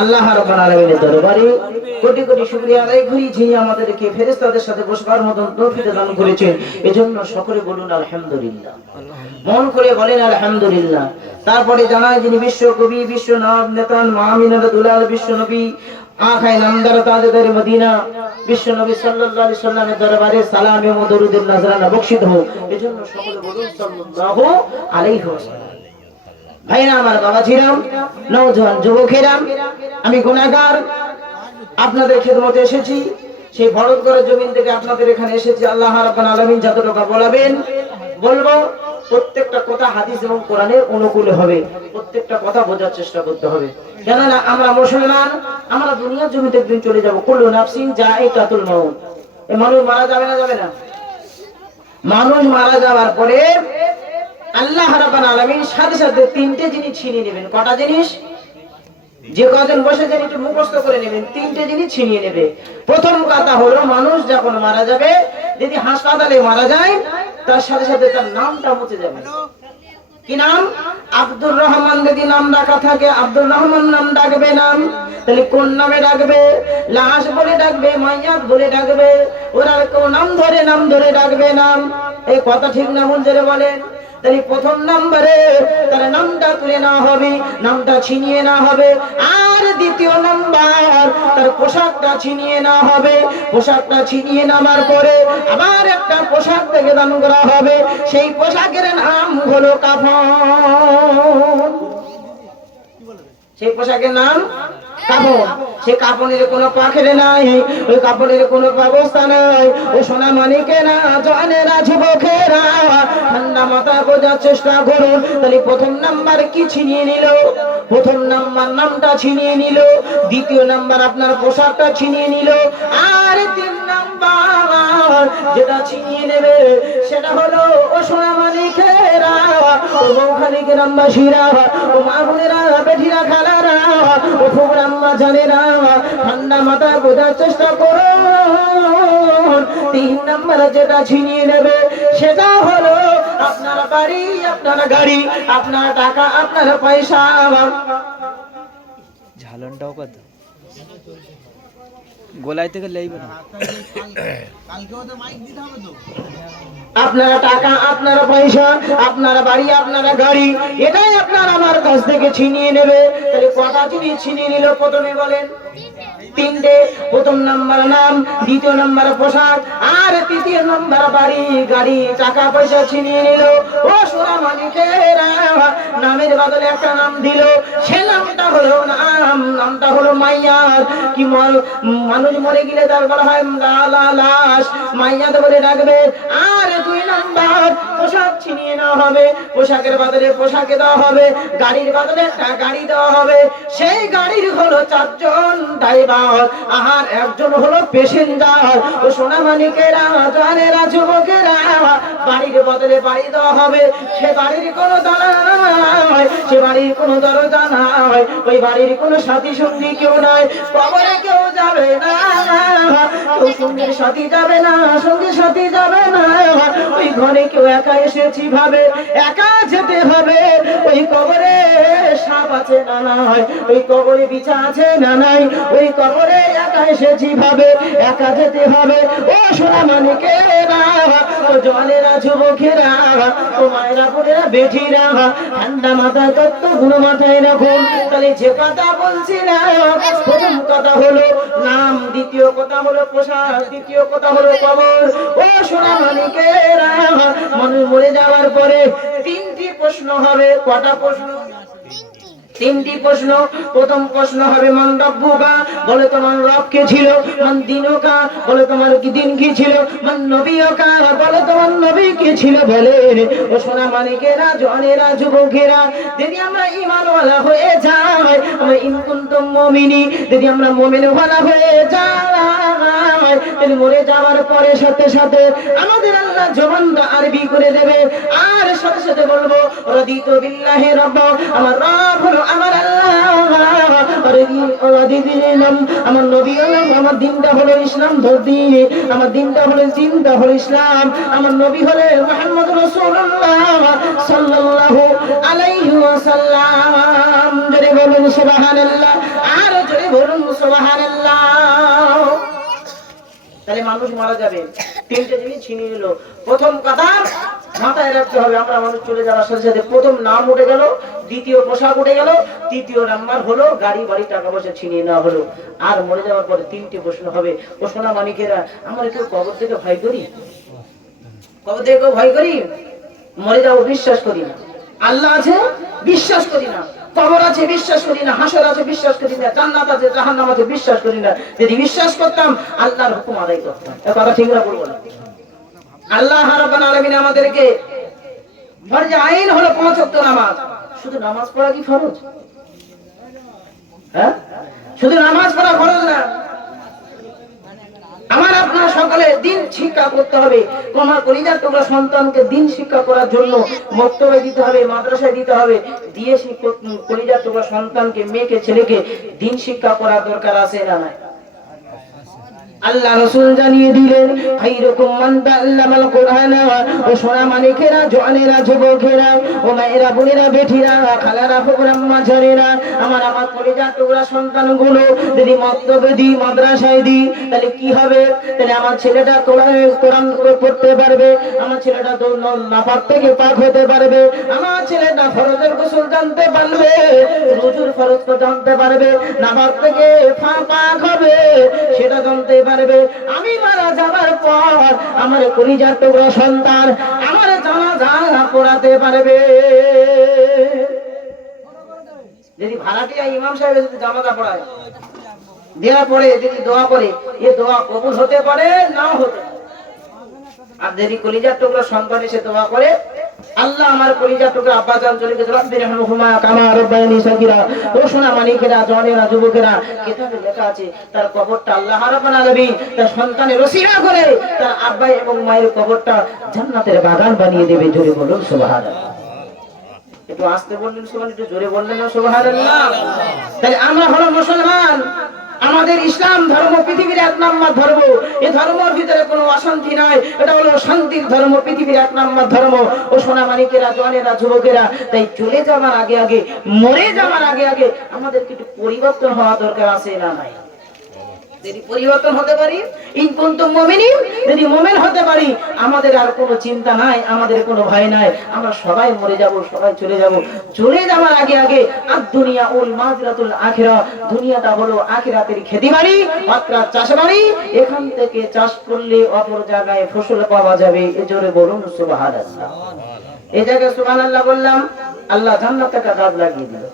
আল্লাহ রাব্বুল দরবারে কোটি কোটি শুকরিয়া আদায় করি যিনি আমাদেরকে ফেরেশতাদের সাথে বসবার মতন তৌফিক দান করেছেন। এজন্য সকলে বলুন আলহামদুলিল্লাহ। মন করে বলেন আলহামদুলিল্লাহ। তারপরে জানায় যিনি বিশ্ব কবি, বিশ্ব নব নেতান মাহমিনার দুলাল, বিশ্ব নবী, আখায় নামদার তাজদার মদিনা, বিশ্ব নবী সাল্লাল্লাহু আলাইহি সাল্লামের দরবারে সালাম এবং নজরানা বক্ষিত হোক। এজন্য সকলে বলুন সাল্লাল্লাহু আলাইহি ওয়াসাল্লাম। ভাইরা আমার বাবা ছিলাম নৌজওয়ান যুবকেরাম, আমি গুণাগার। আপনাদের খেদমতে এসেছি, সেই ভরতগড়ের জমিন থেকে আপনাদের এখানে এসেছি। আল্লাহ রাব্বাল আলামিন যতটুকু বলাবেন, বলব, প্রত্যেকটা কথা হাদিস এবং কোরআনের অনুকূলে হবে। প্রত্যেকটা কথা বোঝার চেষ্টা করতে হবে। কেননা আমরা মুসলমান, আমরা দুনিয়ার জমিতে একদিন চলে যাব। কুল্লু নাফসিন মাউত। এই মানুষ মারা যাবে না যাবে না? মানুষ মারা যাওয়ার পরে আল্লাহ রাব্বাল আলামিন সাথে সাথে তিনটে জিনিস ছিনিয়ে নেবেন। কটা জিনিস? যে কজন বসেছেন একটু মুখস্থ করে নেবেন, তিনটে জিনিস ছিনিয়ে নেবে। প্রথম কথা হলো, মানুষ যখন মারা যাবে, যদি হাসপাতালে মারা যায়, তার সাথে সাথে তার নামটা মুছে যাবে। কি নাম? আব্দুর রহমান যদি নাম রাখা থাকে, আব্দুর রহমান নাম ডাকবে নাম। তাহলে কোন নামে ডাকবে? লাশ বলে ডাকবে মাইয়াত বলে ডাকবে। ওরা কোন নাম ধরে নাম ধরে ডাকবে নাম। এই কথা ঠিক না ভুল জোরে বলেন। তাহলে প্রথম নাম্বারে তার নামটা তুলে না হবে, নামটা ছিনিয়ে না হবে। আর দ্বিতীয় নাম্বার, তার পোশাকটা ছিনিয়ে না হবে। পোশাকটা ছিনিয়ে নামার পরে আবার একটা পোশাক থেকে দান করা হবে। সেই পোশাকের নাম হলো কাফন। সেই পোশাকের নাম কাপড় সে কাপড়ের কোনো নাই, ওই কাপড়ের কোনো ব্যবস্থা নাই। ও সোনা মানিকে না যুবকেরা। ঠান্ডা মাথা বোঝার চেষ্টা করুন। তাহলে প্রথম নাম্বার কি ছিনিয়ে নিল? প্রথম নাম্বার নামটা ছিনিয়ে নিল। দ্বিতীয় নাম্বার আপনার পোশাকটা ছিনিয়ে নিল। আর তিন নাম্বার যেটা ছিনিয়ে নেবে, সেটা হলো ও সোনা মানিকেরা। ও বৌখালী গ্রামবাসীরা, ও খালারা ও প্রোগ্রাম্মা জানেরা ঠান্ডা মাথা বোঝার চেষ্টা করো। তিন নাম্বার যেটা ছিনিয়ে নেবে, সেটা হলো আপনার বাড়ি, আপনার গাড়ি, আপনার টাকা, আপনার পয়সা। ঝালনটাও কত গোলাই থেকে লেইবে না আপনারা টাকা, আপনারা পয়সা, আপনারা বাড়ি, আপনারা গাড়ি, এটাই আপনার আমার কাছ থেকে ছিনিয়ে নেবে। তাহলে কটা জিনিস ছিনিয়ে নিল প্রথমে বলেন। তিনটে, প্রথম নাম্বার নাম, দ্বিতীয় নাম্বার পোশাক, আর তৃতীয় নাম্বার বাড়ি, গাড়ি, টাকা পয়সা ছিনিয়ে নিল। ও সোনা মালিকেরা নামের বদলে একটা নাম দিল। সে নামটা হলো নাম, নামটা হলো মাইয়ার। কি মানুষ মরে গেলে তার বলা হয় লাশ মাইয়াতে বলে ডাকবে, আর দুই নাম্বার, পোশাক ছিনিয়ে নেওয়া হবে। পোশাকের বদলে পোশাকে দেওয়া হবে। গাড়ির বদলে একটা গাড়ি দেওয়া হবে। সেই গাড়ির হলো চারজন ড্রাইভার। আর একজন হলো প্যাসেঞ্জার। ও সোনা মানিকেরা জানেরা যুবকেরা, বাড়ির বদলে বাড়ি দেওয়া হবে। সে বাড়ির কোনো দানা সে বাড়ির কোনো দরজা নাই ওই বাড়ির কোনো সাথী সঙ্গী কেউ নাই কবরে কেউ যাবে না একা যেতে হবে। ওই কবরে সাপ আছে না নাই, ওই কবরে বিছা আছে না ওই কবরে একা এসেছি ভাবে, একা যেতে হবে। ও সোনা কথা বলছি না কথা হলো নাম, দ্বিতীয় কথা হলো পোশাক, তৃতীয় কথা হলো কবর। ও সোনা মানিকেরা মানুষ মরে যাওয়ার পরে তিনটি প্রশ্ন হবে, কটা প্রশ্ন? তিনটি প্রশ্ন। প্রথম প্রশ্ন হবে, মান রব্বুকা? বলে তোমার রব কে ছিল? মান দিনকা? বলে তোমার কি দিন কি ছিল? মান নবীকা বলে তোমার নবী কে ছিল বলে ও সোনা মানিকেরা জনেরা যুবকেরা, যদি আমরা ইমানওয়ালা হয়ে যাই আমরা ইনকুন্তুম মুমিনি, যদি আমরা মুমিনওয়ালা হয়ে যাই তাহলে মরে যাওয়ার পরে সাথে সাথে আমাদের আল্লাহ জবানটা আরবি করে দেবে। আর সাথে সাথে বলব, রদিত বিল্লাহি রব্ব। আমার রব দিলাম, আমার নবী হলো আমার দিনটা হলো ইসলাম ধর্দি আমার দিনটা হলো চিন্তা হলো ইসলাম। আমার নবী হলে আর জোরে তাহলে মানুষ মারা যাবে। তিনটে জিনিস ছিনিয়ে নিল। প্রথম কথা মাথায় রাখতে হবে, আমরা মানুষ চলে যাওয়ার সাথে সাথে প্রথম নাম উঠে গেল, দ্বিতীয় পোশাক উঠে গেল, তৃতীয় নাম্বার হলো গাড়ি, বাড়ি, টাকা পয়সা ছিনিয়ে নেওয়া হলো। আর মরে যাওয়ার পরে তিনটে প্রশ্ন হবে। ও সোনা মানিকেরা, আমরা কেউ কবর থেকে ভয় করি? কবর থেকে কেউ ভয় করি? মরে যাব বিশ্বাস করি না। আল্লাহ আছে, বিশ্বাস করি না। কবর আছে, বিশ্বাস করি না। হাসর আছে, বিশ্বাস করি না। জান্নাত আছে, জাহান্নাম আছে, বিশ্বাস করি না। যদি বিশ্বাস করতাম, আল্লাহর হুকুম আদায় করতাম। কথা ঠিক না বলব না আল্লাহ রাব্বুল আমাদেরকে আইন হলো পাঁচ ওয়াক্ত নামাজ। শুধু নামাজ পড়া কি ফরজ? হ্যাঁ? শুধু নামাজ পড়া ফরজ না। আমার আপনার সকলে দিন শিক্ষা করতে হবে। তোমার কলিজার তোমরা সন্তানকে দিন শিক্ষা করার জন্য বক্তব্য দিতে হবে, মাদ্রাসায় দিতে হবে। দিয়ে সেই ক- কলিজার তোমরা সন্তানকে, মেয়েকে, ছেলেকে দিন শিক্ষা করার দরকার আছে না নাই? আল্লাহ রসুল জানিয়ে দিলেন, খাইরকুম আল্লাহ তাআল্লামাল কুরআনা, ও সোনা মানিকেরা জওয়ানেরা যুবকেরা, ও মায়েরা, বোনেরা বেঠিরা খালারা ফুকরা মাঝারেরা, আমার আমার কলেজার টুকরা, সন্তানগুলো যদি মক্তবে দিই মাদ্রাসায় দিই তাহলে কি হবে? তাহলে আমার ছেলেটা কোরআন পড়তে পারবে, আমার ছেলেটা তো ন- নাপাক থেকে পাক হতে পারবে, আমার ছেলেটা ফরজের গোসল জানতে পারবে রুজুর ফরজ জানতে পারবে নাপাক থেকে পাক হবে, সেটা জানতে পারবে আমি মারা যাবার পর আমার কলিজার টুকরা সন্তান আমার জানা পড়াতে পারবে যদি ভাড়াটিয়া ইমাম সাহেব যদি জানাজা পড়ায়, দেওয়ার পরে, যদি দোয়া করে, এ দোয়া কবুল হতে পারে, নাও হতে। আর যদি কলিজার টুকরা সন্তান এসে দোয়া করে আল্লাহ আমার আব্বা কামা ও জওয়ানেরা যুবকেরা, কিতাবে লেখা আছে, তার কবরটা আল্লাহ তার সন্তানের করে, তার আব্বা এবং মায়ের কবরটা জান্নাতের বাগান বানিয়ে দেবে, জোরে বলুন সুবহানাল্লাহ। একটু আস্তে বললেন সুবহান একটু জোরে বললেন না সুবহানাল্লাহ। তাহলে আমরা হলো মুসলমান। আমাদের ইসলাম ধর্ম, পৃথিবীর এক নম্বর ধর্ম। এই ধর্মের ভিতরে কোনো অশান্তি নাই। এটা হলো শান্তির ধর্ম, পৃথিবীর এক নম্বর ধর্ম। ও সোনা মানিকেরা জনেরা যুবকেরা, তাই চলে যাওয়ার আগে আগে, মরে যাওয়ার আগে আগে আমাদের কিছু পরিবর্তন হওয়া দরকার আছে না নাই? যদি পরিবর্তন হতে পারি যদি হতে পারি, আমাদের আর কোনো চিন্তা নাই, আমাদের কোনো ভয় নাই। আমরা সবাই মরে যাব, সবাই চলে যাব। চলে যাওয়ার আগে আগে আর দুনিয়া মাজরাতুল আখিরা দুনিয়াটা হলো আখিরাতের খেতি বাড়ি চাষ বাড়ি এখান থেকে চাষ করলে অপর জায়গায় ফসল পাওয়া যাবে। এ জোরে বলুন এই জায়গায় বললাম, আল্লাহ জান্নাত একটা গাছ লাগিয়ে দিল।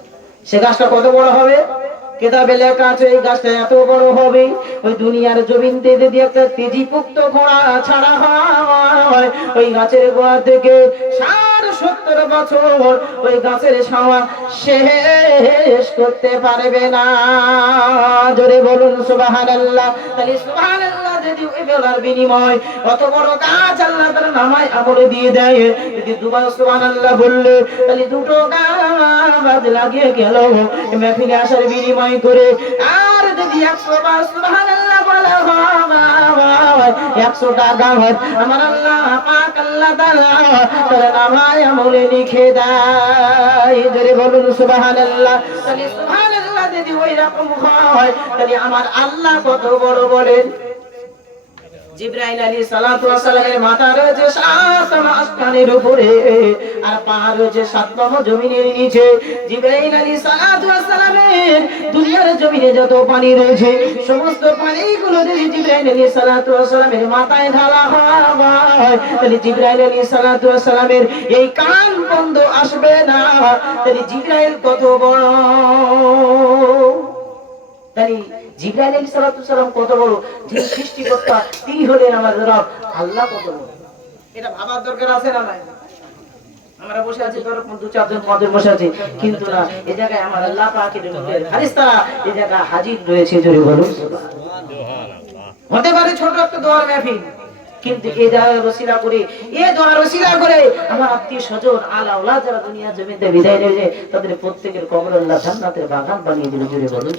সে গাছটা কত বড় হবে? কেতাবে লেখা আছে, এই গাছটা এত বড় হবে। ওই দুনিয়ার একটা ঘোড়া ছাড়া হয়, ওই গাছের গোড়া থেকে সত্তর বছর ওই গাছের সাওয়া শেষ করতে পারবে না। জোরে বলুন, সুবহানাল্লাহ। তাহলে সুবহানাল্লাহ আল্লাহ নামায় আমলে দিয়ে দেয়। আসার বিনিময় করে আর যদি একশো টাকা হয়, আমার আল্লাহ আল্লাহ আমলে লিখে দেয়। বলুন সুবহানাল্লাহ। তাহলে সুবহানাল্লাহ যদি ওই হয় আমার আল্লাহ কত বড় বলেন? জিব্রাইল আলী সালামের সালামের দুনিয়ার রয়েছে, সমস্ত পানিগুলো মাথায় ঢালা তাহলে সালামের এই কান বন্ধ আসবে না। তাহলে জিব্রাইল কত বড়? তাই জিব্রাইল কত বড় যিনি সৃষ্টিকর্তা, তিনি হলেন আমাদের রব। আল্লাহ কত বড়। এটা ভাবার দরকার আছে না নাই? আমরা আমার করে আমার আত্মীয় স্বজন, আলা যারা দুনিয়া জমিতে বিদায় নেবে, তাদের প্রত্যেকের কবর আল্লাহ বাগান বানিয়ে দিল জুড়ে বলুন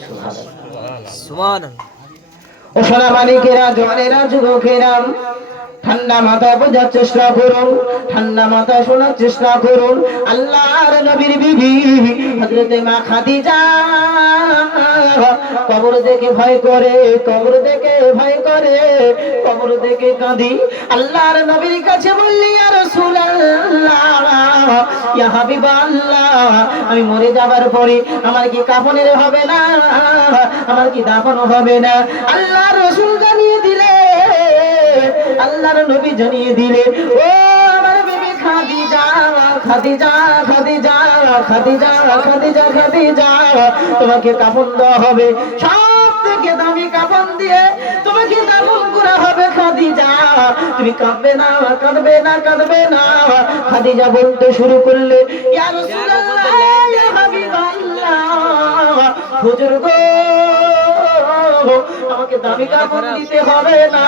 ঠান্ডা মাথায় বোঝার চেষ্টা করুন, ঠান্ডা মাথায় শোনার চেষ্টা করুন। আল্লাহর নবীর বিবি হজরতে মা খাদিজা। কবর দেখে ভয় করে, কবর দেখে ভয় করে, কবর দেখে কাঁদি। আল্লাহর নবীর কাছে বললি হাবিবাল্লাহ, আমি মরে যাবার পরে আমার কি কাফনের হবে না? আমার কি দাফনও হবে না? আল্লাহ রসুল জানিয়ে দিলে, আল্লাহর নবী জানিয়ে দিলে, ও তোমাকে কাফন দেওয়া হবে। সব থেকে দামি কাফন দিয়ে তোমাকে দাফন করা হবে খাদিজা। তুমি কাঁদবে না কাঁদবে না কাঁদবে না। খাদিজা বলতে শুরু করলে হুজুর গো আমাকে দামি কাপড় দিতে হবে না।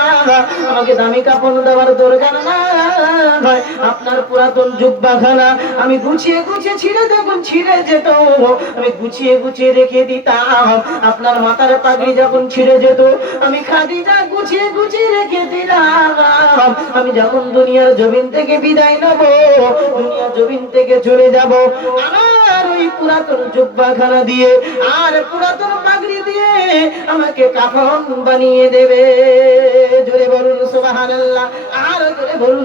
আমাকে দামি কাপড় দেওয়ার দরকার না। আপনার পুরাতন জুব্বাখানা আমি গুছিয়ে গুছিয়ে ছিঁড়ে যখন ছিঁড়ে যেত। আমি গুছিয়ে গুছিয়ে রেখে দিতাম। আপনার মাথার পাগড়ি যখন ছিঁড়ে যেত, আমি খাদিজা গুছিয়ে গুছিয়ে রেখে দিলাম। আমি যখন দুনিয়ার জমিন থেকে বিদায় নেব, দুনিয়ার জমিন থেকে চলে যাব। আমার ওই পুরাতন জুব্বাখানা দিয়ে আর পুরাতন পাগড়ি দিয়ে আমাকে কাফন বানিয়ে দেবে। জোরে বলুন আর জোরে বলুন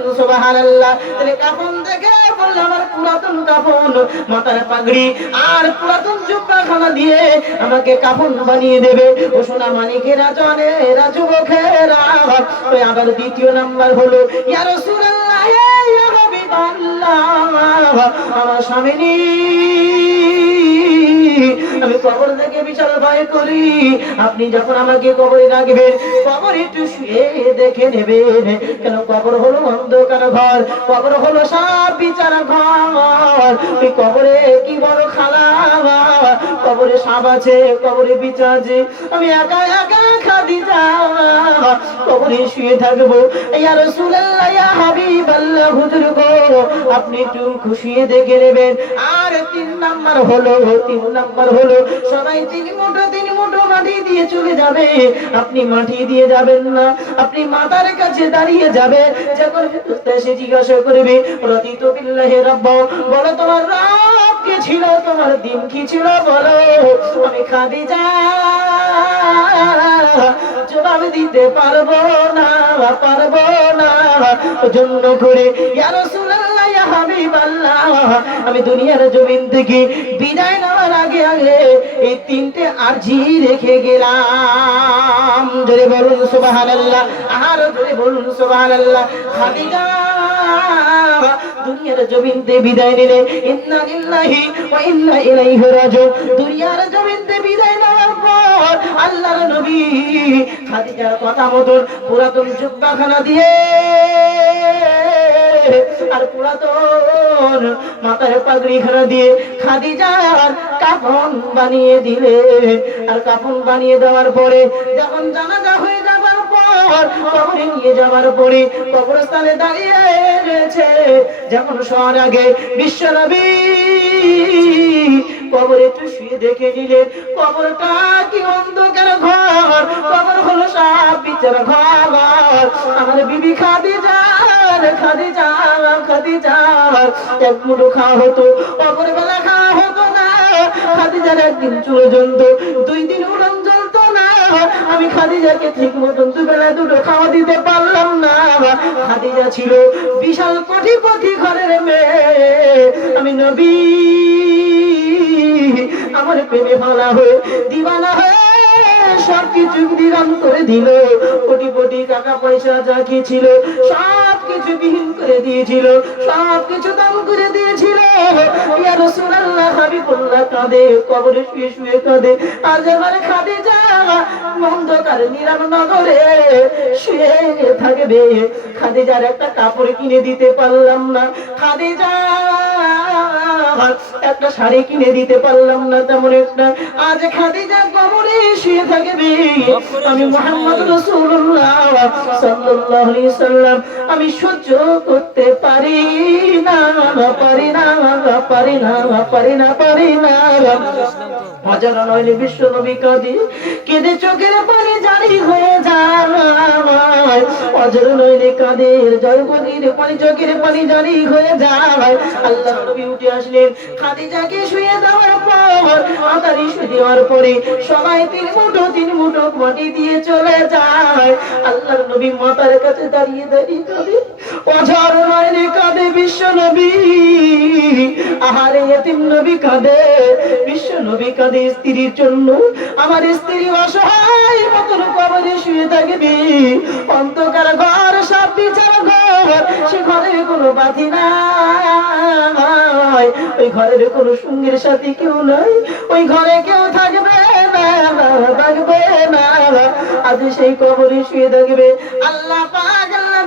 তাহলে কাফন দেখে বললে আমার পুরাতন কাফন, মাথার পাগড়ি আর পুরাতন জুব্বাখানা দিয়ে আমাকে কাফন বানিয়ে দেবে। ও সোনা মানিকেরা জনে আবার দ্বিতীয় নাম্বার হলো, ইয়া রাসূলুল্লাহ আমার স্বামী আমি কবর থেকে বিশাল ভয় করি। আপনি যখন আমাকে কবরে রাখবেন, কবর একটু শুয়ে দেখে নেবেন। কেন কবর হলো অন্ধকার ঘর, কবর হলো সব বিচার ঘর। ওই কবরে কি বড় খালা কবরে সাপ আছে, কবরে বিচার আছে, আমি একা একা খাদি যা কবরে শুয়ে থাকব, ইয়া রাসূলুল্লাহ, ইয়া হাবিবাল্লাহ, হুজুর গো। আপনি একটু খুশিয়ে দেখে নেবেন। আর তিন নাম্বার হলো, তিন নাম্বার হলো, সবাই তিন মুঠো তিন মুঠো মাটি দিয়ে চলে যাবে। আপনি মাটি দিয়ে যাবেন না, আপনি মাতার কাছে দাঁড়িয়ে যাবে। যখন এসে জিজ্ঞাসা করবে রদিতু বিল্লাহি রাব্ব, বলো তোমার রব কি ছিল, তোমার দিন কি ছিল, বলো? আমি খাদিজা, জবাব দিতে পারব না পারব না। জন্য করে, ইয়া আমি দুনিয়ার জমিন থেকে বিদায় নেওয়ার আগে আগে এই তিনটে আরজি রেখে গেলাম। জোরে বলুন সুবহানাল্লাহ, আর জোরে বলুন সুবহানাল্লাহ। দুনিয়ার জমিনতে বিদায় নিলে ইন্না দুনিয়ার বিদায় নবী কথা মতন পুরাতন জুব্বাখানা দিয়ে আর পুরাতন মাথায় পাগড়ি খানা দিয়ে খাদিজার কাফন বানিয়ে দিলে। আর কাফন বানিয়ে দেওয়ার পরে যখন জানাজা হয়ে যাবার পর, কবরে নিয়ে যাওয়ার পরে কবরস্থানে দাঁড়িয়ে রয়েছে। শোয়ার আগে কবরে একটু শুয়ে দেখে নিলেন, কবরটা কি অন্ধকার ঘর? কবর হলো সব বিচার ঘর। আমার বিবি খাদি যার খাদি যার এক মুঠো খাওয়া হতো অপর বেলা খাওয়া হতো না। খাদি একদিন দুই দিন উড়ন না। আমি খাদিজাকে ঠিক মতন দুবেলা দুটো খাওয়া দিতে পারলাম না। খাদিজা ছিল বিশাল কোটি কোটি ঘরের মেয়ে। আমি নবী, আমার প্রেমে ভালা হয়ে দিবানা হয়ে সব কিছু করে দিল কোটি কোটি টাকা পয়সা যা কি ছিল সব কিছু বিহীন করে দিয়েছিল সব কিছু দান করে দিয়েছিল। ইয়া রাসূলুল্লাহ কাঁদে, কবরে শুয়ে শুয়ে কাঁদে, আজ যা অন্ধকার নিরাম নগরে শুয়ে থাকবে। খাদিজার একটা কাপড় কিনে দিতে পারলাম না। খাদিজা একটা শাড়ি কিনে দিতে পারলাম না তেমন একটা। আজ খাদিজা কবরে শুয়ে থাকবে। আমি মোহাম্মদ সাল্লাল্লাহু আলাইহি সাল্লাম। আমি সহ্য করতে পারি না পারি না পারি না পারি না পারি না। হাজারা নইলে বিশ্ব নবী কাঁদি কেঁদে চোখের পানি জারি হয়ে যায় অজর নইলে কাঁদের জয়বতীর পানি, চোখের পানি জারি হয়ে যায়। আল্লাহ নবী উঠে আসলেন, খাদিজাকে শুয়ে দেওয়ার পর আদারি শুয়ে দেওয়ার পরে সবাই তিন মুঠো তিন মুঠো মাটি দিয়ে চলে যায়। আল্লাহ নবী মাতার কাছে দাঁড়িয়ে দাঁড়িয়ে কাঁদে। অঝর নইলে কাঁদে বিশ্ব নবী। আহারে এতিম নবী কাঁদে। বিশ্ব নবী কাঁদে। স্ত্রীর জন্য, আমার স্ত্রী অসহায়, মতন কবরে শুয়ে থাকবে। অন্তকার ঘর, সব বিচার ঘর, সে ঘরে কোনো বাতি নাই। ওই ঘরের কোনো সঙ্গীর সাথে কেউ নাই, ওই ঘরে কেউ থাকবে না না। আজ সেই কবরে শুয়ে থাকবে। আল্লাহ পাক আল্লাহ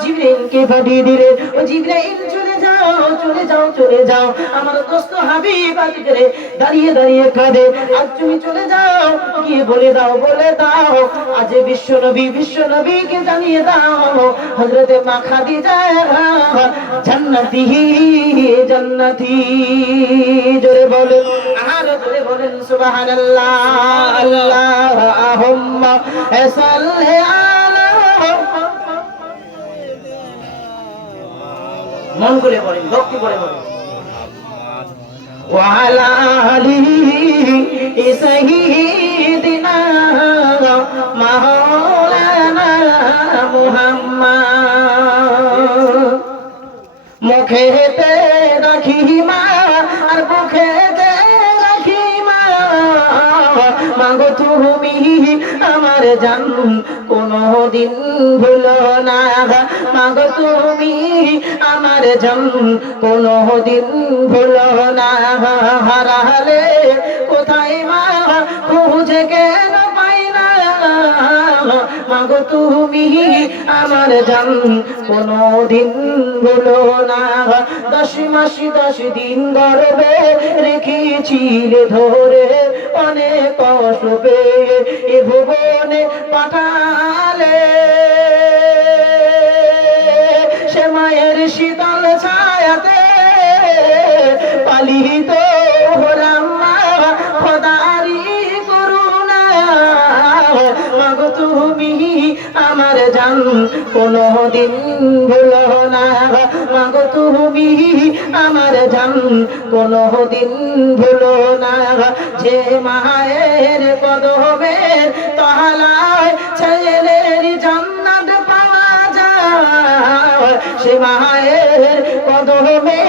জিবরাইলকে পাঠিয়ে দিলেন। ও জিবরাইল যাও, চলে যাও চলে যাও। আমার দোস্ত হাবিব আজকে দাঁড়িয়ে দাঁড়িয়ে কাঁদে। আজ তুমি চলে যাও, গিয়ে বলে দাও বলে দাও। আজ বিশ্ব নবী, বিশ্ব নবীকে জানিয়ে দাও। হযরতে মা খাদিজা, জান্নাতি জান্নাতি। জোরে বলেন, আর জোরে বলেন, সুবহানাল্লাহ আল্লাহুম্মা সাল্লি মন করে পড়েন ভক্তি করে পড়েন وعلى آله سيدنا مولانا محمد মুখেতে রাখি মা মাগো তুমি আমার জান, কোনদিন ভুলো না। মাগো তুমি আমার জান, কোনদিন ভুলো না। হারালে কোথায় মা? খুঁজে না মাগো তুমি আমার জান কোনো দিন ভুলো না। দশ মাস, দশ দিন গর্বে রেখেছিলে ধরে অনেক কষ্ট পেয়ে এ ভুবনে পাঠালে। সে মায়ের শীতল ছায়াতে পালিত আমার জান কোনো দিন ভুলো না। মাগো তুমি আমার জান কোনো দিন ভুলো না। যে মায়ের কদমে তহলায় ছেলের জান্নাত পাওয়া যায়, সে মায়ের কদমে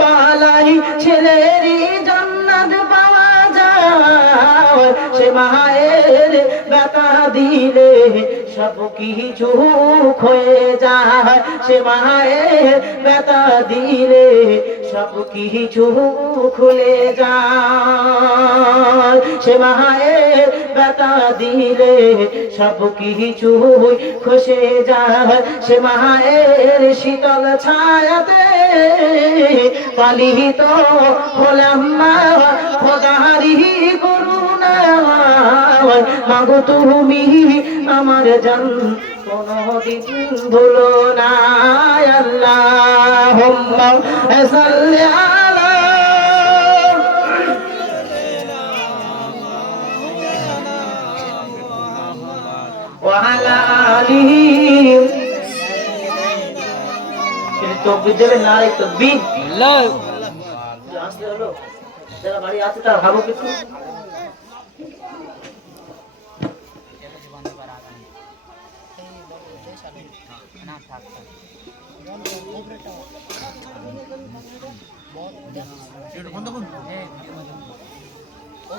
তহলায় ছেলের জান্নাত পাওয়া যায়, সে মায়ের ব্যথা দিলে সব কিছু হয়ে যায়। সে মায়ের ব্যথা দিলে সব কিছু খুলে যায়। সে মায়ের ব্যথা দিলে সব কিছু খসে যায়। সে মায়ের শীতল ছায়াতে পালিত হলাম মা, খোদারি করুণা। যাওয়ায় মাগো তুমি আমার জান। ভুলো না তো সাল্লাহ তকবির দেবেন না আরেক আসলে হলো যারা বাড়ি আছে তারা ভাবো কিছু। না থাক থাক।